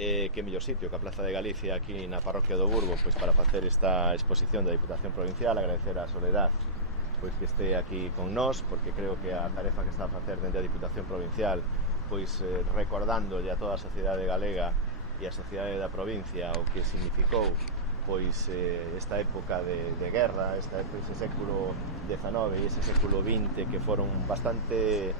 que mellor sitio que a Plaza de Galicia aquí na parroquia do Burgo pois para facer esta exposición da Diputación Provincial. Agradecer a Soledad pois que este aquí con nós, porque creo que a tarefa que está a facer dende a Diputación Provincial pois recordándolle a toda a sociedade galega e a sociedade da provincia o que significou pois esta época de guerra, ese século XIX e ese século XX que foron bastante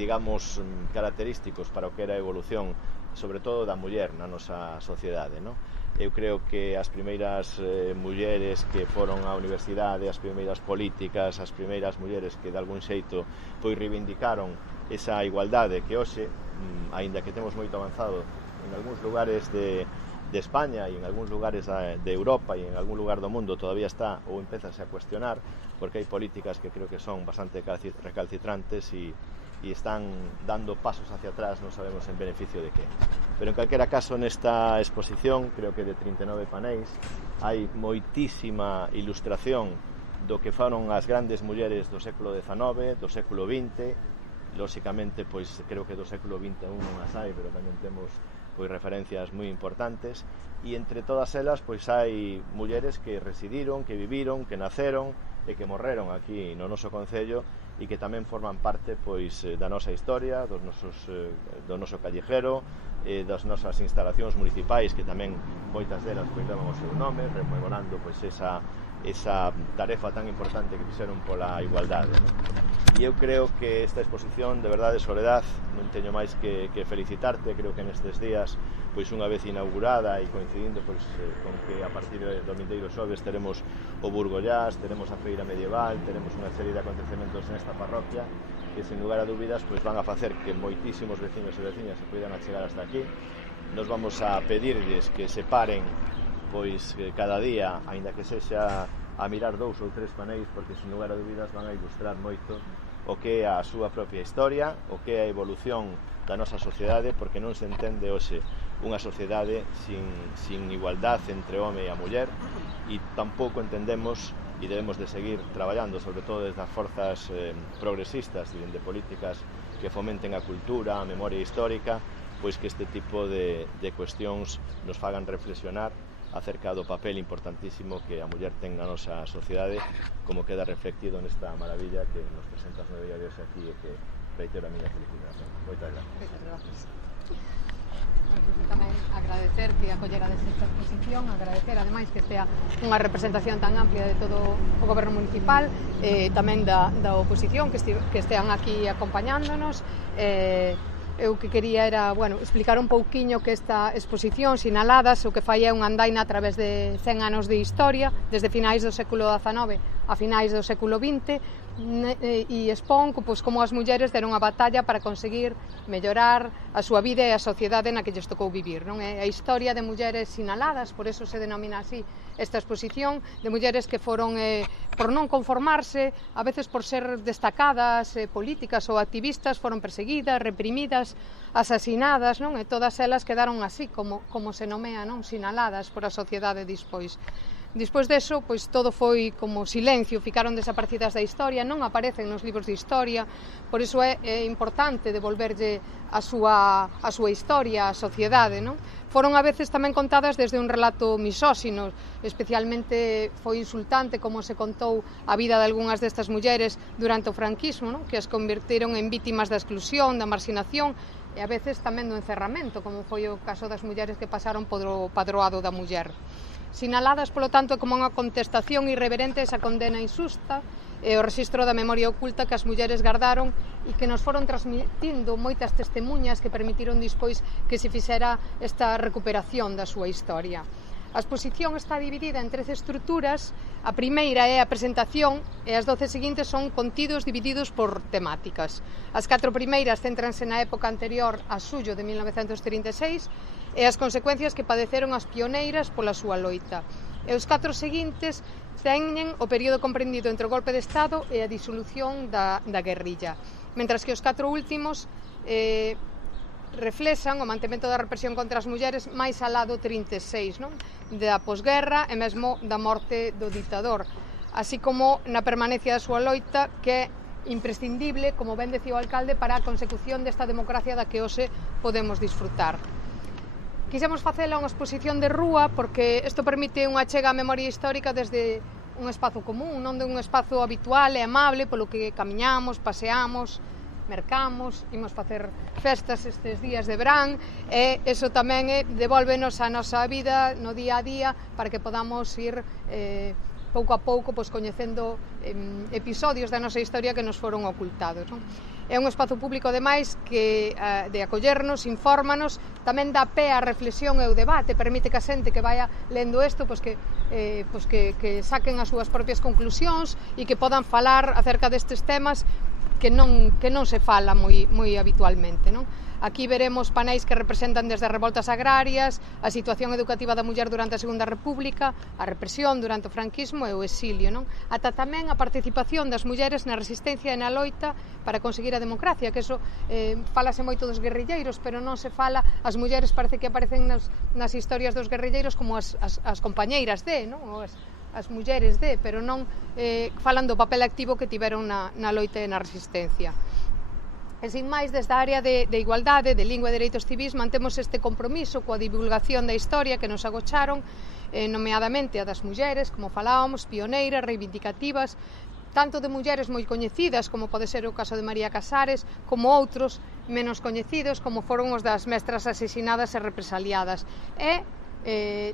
digamos característicos para o que era a evolución sobre todo da muller na nosa sociedade, non? Eu creo que as primeiras mulleres que foron á universidade, as primeiras políticas, as primeiras mulleres que de algún xeito pois reivindicaron esa igualdade que hoxe, aínda que temos moito avanzado en algúns lugares de España e en algúns lugares de Europa e en algún lugar do mundo todavía está ou empezase a cuestionar, porque hai políticas que creo que son bastante recalcitrantes e están dando pasos hacia atrás, non sabemos en beneficio de que. Pero en calquera caso nesta exposición, creo que de 39 paneis, hai moitísima ilustración do que foron as grandes mulleres do século XIX, do século XX, lóxicamente, pois creo que do século XXI non as hai, pero tamén temos pois referencias moi importantes, e entre todas elas pois hai mulleres que residiron, que viviron, que naceron e que morreron aquí no noso concello e que tamén forman parte pois da nosa historia, do noso callejero, das nosas instalacións municipais que tamén moitas delas pois levan o seu nome, rememorando pois esa tarefa tan importante que fixeron pola igualdade, non? E eu creo que esta exposición, de verdade, Soledad, non teño máis que felicitarte. Creo que nestes días, pois unha vez inaugurada e coincidindo pois con que a partir do vindeiro xoves teremos o Burgo Jazz, teremos a feira medieval, teremos unha serie de acontecementos nesta parroquia que, sen lugar a dúbidas, pois van a facer que moitísimos veciños e veciñas se poidan chegar hasta aquí. Nos vamos a pedirlles que se paren pois cada día, aínda que sexa a mirar 2 ou 3 paneis, porque sen lugar a dúbidas van a ilustrar moito o que é a súa propia historia, o que é a evolución da nosa sociedade, porque non se entende hoxe unha sociedade sin igualdade entre o home e a muller, e tampouco entendemos e debemos de seguir traballando, sobre todo desde as forzas progresistas e de políticas que fomenten a cultura, a memoria histórica, pois que este tipo de cuestións nos fagan reflexionar acerca do papel importantísimo que a muller ten na nosa sociedade, como queda reflectido nesta maravilla que nos presentas no día de hoxe aquí e que reitero a miña felicitación. Moitas gracias. Moitas gracias. Tamén agradecer que acollerades esta exposición, agradecer ademais que estea unha representación tan amplia de todo o goberno municipal, tamén da oposición que estean aquí acompañándonos. Eu que quería era, explicar un pouquiño que esta exposición Sinaladas o que fai é unha andaina a través de 100 anos de historia, desde finais do século XIX a finais do século XX, e expón pois, como as mulleres deron a batalla para conseguir mellorar a súa vida e a sociedade na que lles tocou vivir, non? É a historia de mulleres sinaladas, por eso se denomina así esta exposición, de mulleres que foron, por non conformarse, a veces por ser destacadas, políticas ou activistas, foron perseguidas, reprimidas, asasinadas, non? E todas elas quedaron así, como se nomea, non? Sinaladas por a sociedade despois. Despois deso, pois todo foi como silencio, ficaron desaparecidas da historia, non aparecen nos libros de historia, por iso é importante devolverlle a súa historia á sociedade, non? Foron a veces tamén contadas desde un relato misóxino, especialmente foi insultante como se contou a vida de algunhas destas mulleres durante o franquismo, non? Que as converteron en vítimas da exclusión, da marxinación e a veces tamén do encerramento, como foi o caso das mulleres que pasaron polo padroado da muller. Sinaladas, polo tanto, como unha contestación irreverente a esa condena injusta e o rexistro da memoria oculta que as mulleres gardaron e que nos foron transmitindo moitas testemunhas que permitiron despois que se fixera esta recuperación da súa historia. A exposición está dividida en 13 estruturas. A primeira é a presentación e as 12 seguintes son contidos divididos por temáticas. As 4 primeiras céntranse na época anterior a xullo de 1936 e as consecuencias que padeceron as pioneiras pola súa loita. E os 4 seguintes teñen o período comprendido entre o golpe de Estado e a disolución da guerrilla, mentras que os 4 últimos reflexan o mantemento da represión contra as mulleres máis alá do 36, non? Da posguerra e mesmo da morte do ditador, así como na permanencia da súa loita que é imprescindible, como ben decía o alcalde, para a consecución desta democracia da que hoxe podemos disfrutar. Quixemos facela unha exposición de rúa porque isto permite unha chega á memoria histórica desde un espazo común, non de un espazo habitual e amable polo que camiñamos, paseamos, mercamos, imos facer festas estes días de verán e iso tamén devolvenos a nosa vida no día a día para que podamos ir pouco a pouco coñecendo episodios da nosa historia que nos foron ocultados, non? É un espazo público, ademais, que de acollernos, infórmanos, tamén dá pé á reflexión e ao debate, permite que a xente que vaya lendo isto que saquen as súas propias conclusións e que podan falar acerca destes temas que non se fala moi habitualmente, non? Aquí veremos paneis que representan desde as revoltas agrarias, a situación educativa da muller durante a Segunda República, a represión durante o franquismo e o exilio, non? Ata tamén a participación das mulleres na resistencia e na loita para conseguir a democracia, que eso falase moito dos guerrilleiros, pero non se fala, as mulleres parece que aparecen nas historias dos guerrilleiros como as compañeiras non? Ou as mulleres pero non falan do papel activo que tiveron na loita e na resistencia. E sin máis, desde a área de igualdade, de lingua e dereitos civís, mantemos este compromiso coa divulgación da historia que nos agocharon, nomeadamente a das mulleres, como falábamos, pioneiras, reivindicativas, tanto de mulleres moi coñecidas, como pode ser o caso de María Casares, como outros menos coñecidos, como foron os das mestras asesinadas e represaliadas. E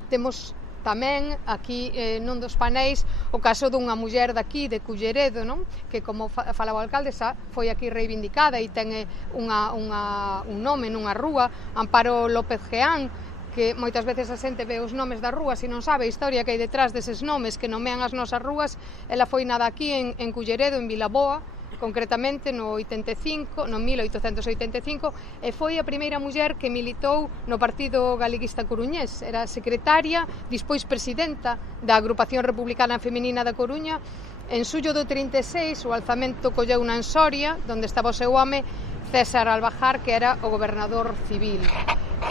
temos tamén aquí nun dos paneis o caso dunha muller daqui de Culleredo, non? Que, como falaba o alcalde, foi aquí reivindicada e ten un nome nunha rúa, Amparo López Geán, que moitas veces a xente ve os nomes das rúas e non sabe a historia que hai detrás deses nomes que nomean as nosas rúas. Ela foi nada aquí en Culleredo, en Vilaboa, concretamente no 1885, e foi a primeira muller que militou no Partido Galeguista Coruñés. Era secretaria, despois presidenta da Agrupación Republicana Feminina da Coruña. En xullo do 36 o alzamento colleu en Soria, onde estaba o seu home César Albajar, que era o gobernador civil.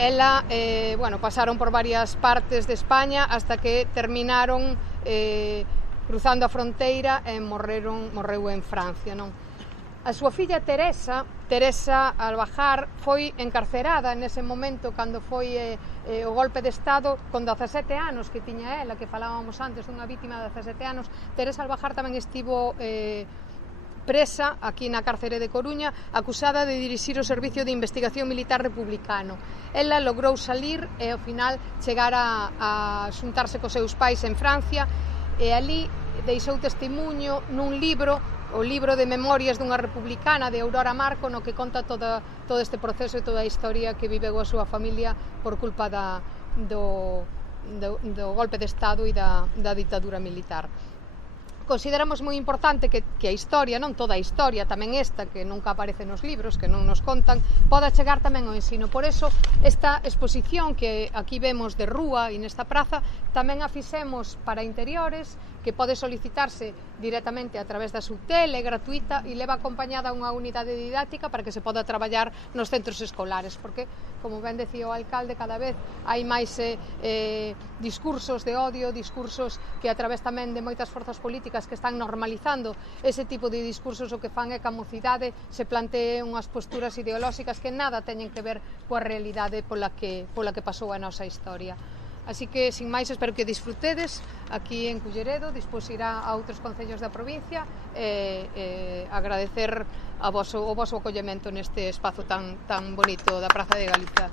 Ela, pasaron por varias partes de España hasta que terminaron cruzando a fronteira e morreu en Francia, non? A súa filla Teresa Albajar, foi encarcerada nese momento cando foi o golpe de Estado con 17 anos que tiña ela, que falábamos antes dunha vítima de 17 anos. Teresa Albajar tamén estivo presa aquí na cárcere de Coruña, acusada de dirixir o Servicio de Investigación Militar Republicano. Ela logrou salir e ao final chegar a xuntarse cos seus pais en Francia, e ali deixou testimonio nun libro, o libro de memorias dunha republicana de Aurora Marco, no que conta todo este proceso e toda a historia que viveu a súa familia por culpa do golpe de Estado e da ditadura militar. Consideramos moi importante que a historia, non toda a historia, tamén esta que nunca aparece nos libros, que non nos contan, poda chegar tamén ao ensino. Por eso, esta exposición que aquí vemos de rúa e nesta praza, tamén a fixemos para interiores, que pode solicitarse directamente a través da Subtel, é gratuita e leva acompañada unha unidade didáctica para que se poda traballar nos centros escolares, porque, como ben decía o alcalde, cada vez hai máis discursos de odio, discursos que a través tamén de moitas forzas políticas que están normalizando ese tipo de discursos, o que fan é que a mocidade se plantee unhas posturas ideolóxicas que nada teñen que ver coa realidade pola que pasou a nosa historia. Así que, sin máis, espero que disfrutedes aquí en Culleredo, despois irá a outros concellos da provincia e agradecer o voso acollemento neste espazo tan bonito da Praza de Galiza.